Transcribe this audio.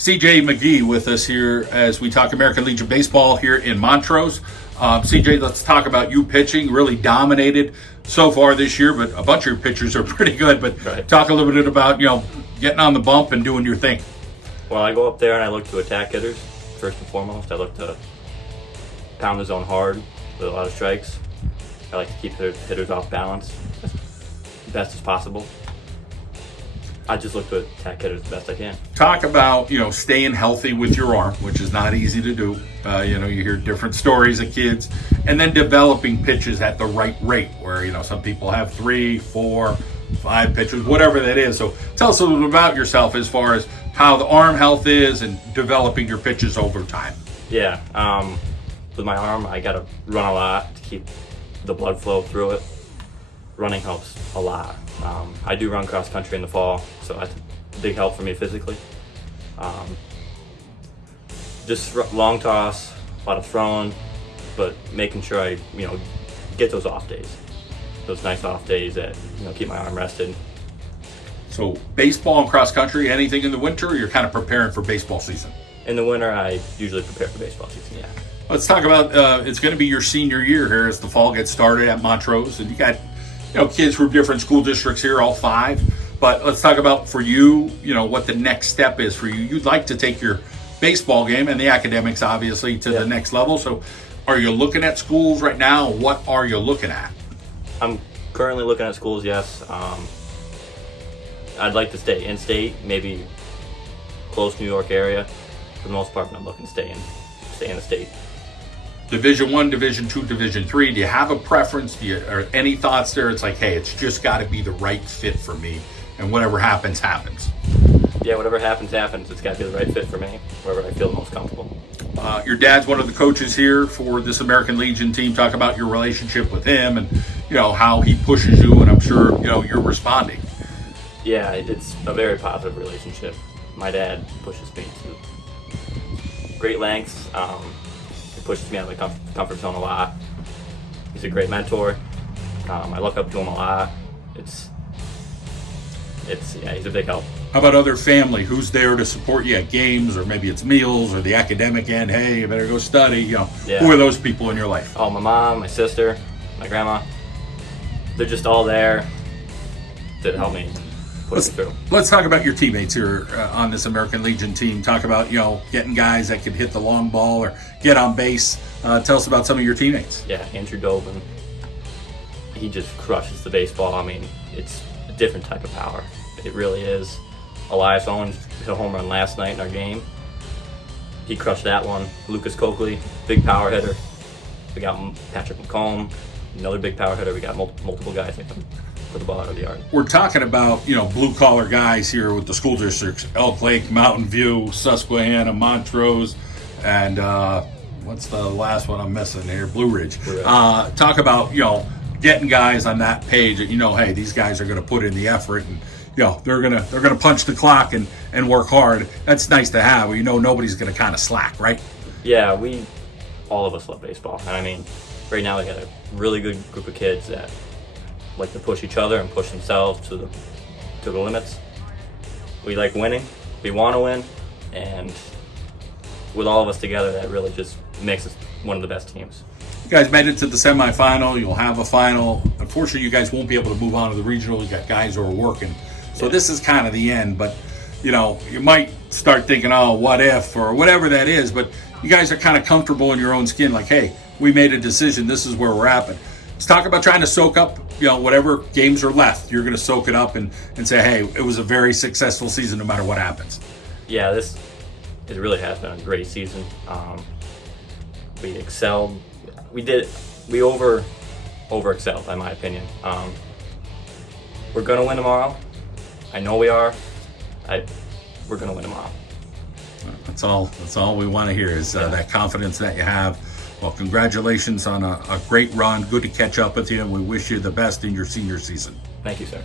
CJ McGee with us here as we talk American Legion Baseball here in Montrose. CJ, let's talk about you pitching. Really dominated so far this year, but a bunch of your pitchers are pretty good. But Right. Talk a little bit about, getting on the bump and doing your thing. Well, I go up there and I look to attack hitters, first and foremost. I look to pound the zone hard with a lot of strikes. I like to keep hitters off balance as best as possible. I just look to attack hitters the best I can. Talk about, staying healthy with your arm, which is not easy to do. You hear different stories of kids, and then developing pitches at the right rate where, some people have 3, 4, 5 pitches, whatever that is. So tell us a little bit about yourself as far as how the arm health is and developing your pitches over time. Yeah, with my arm, I got to run a lot to keep the blood flow through it. Running helps a lot. I do run cross country in the fall, so that's a big help for me physically. Just long toss, a lot of throwing, but making sure I, get those off days. Those nice off days that, keep my arm rested. So baseball and cross country, anything in the winter, or you're kind of preparing for baseball season? In the winter, I usually prepare for baseball season, yeah. Let's talk about, it's going to be your senior year here as the fall gets started at Montrose, and you got kids from different school districts here, all 5. But let's talk about for you, what the next step is for you. You'd like to take your baseball game and the academics, obviously, to the next level. So are you looking at schools right now? What are you looking at? I'm currently looking at schools, yes. I'd like to stay in-state, maybe close New York area. For the most part, I'm looking to stay in the state. Division I, Division II, Division III, do you have a preference? Or any thoughts there? It's like, hey, it's just got to be the right fit for me, and whatever happens, happens. Yeah, whatever happens, happens. It's got to be the right fit for me, wherever I feel the most comfortable. Your dad's one of the coaches here for this American Legion team. Talk about your relationship with him and, how he pushes you, and I'm sure, you're responding. Yeah, it's a very positive relationship. My dad pushes me to great lengths. He pushes me out of the comfort zone a lot. He's a great mentor. I look up to him a lot. He's a big help. How about other family? Who's there to support you at games, or maybe it's meals, or the academic end? Hey, you better go study. Who are those people in your life? Oh, my mom, my sister, my grandma. They're just all there to help me push it through. Let's talk about your teammates here on this American Legion team. Talk about, getting guys that can hit the long ball or get on base. Tell us about some of your teammates. Yeah, Andrew Dobin. He just crushes the baseball. I mean, it's a different type of power. It really is. Elias Owens hit a home run last night in our game. He crushed that one. Lucas Coakley, big power hitter. We got Patrick McComb, another big power hitter. We got multiple guys that can put the ball out of the yard. We're talking about, blue-collar guys here with the school districts. Elk Lake, Mountain View, Susquehanna, Montrose, and what's the last one I'm missing here? Blue Ridge. Talk about, getting guys on that page that, hey, these guys are going to put in the effort, and they're gonna punch the clock and work hard. That's nice to have. Nobody's gonna kind of slack, right? Yeah, all of us love baseball. And I mean, right now we got a really good group of kids that like to push each other and push themselves to the limits. We like winning. We want to win, and with all of us together, that really just makes us one of the best teams. You guys made it to the semifinal. You'll have a final. Unfortunately, you guys won't be able to move on to the regional. You got guys who are working. So this is kind of the end, but you might start thinking, oh, what if, or whatever that is, but you guys are kind of comfortable in your own skin, like, hey, we made a decision, this is where we're at. But let's talk about trying to soak up, whatever games are left. You're going to soak it up and say, hey, it was a very successful season no matter what happens. Yeah, it really has been a great season. We excelled. We over excelled, in my opinion. We're going to win tomorrow. I know we are. We're going to win tomorrow. That's all we want to hear is that confidence that you have. Well, congratulations on a great run. Good to catch up with you, and we wish you the best in your senior season. Thank you, sir.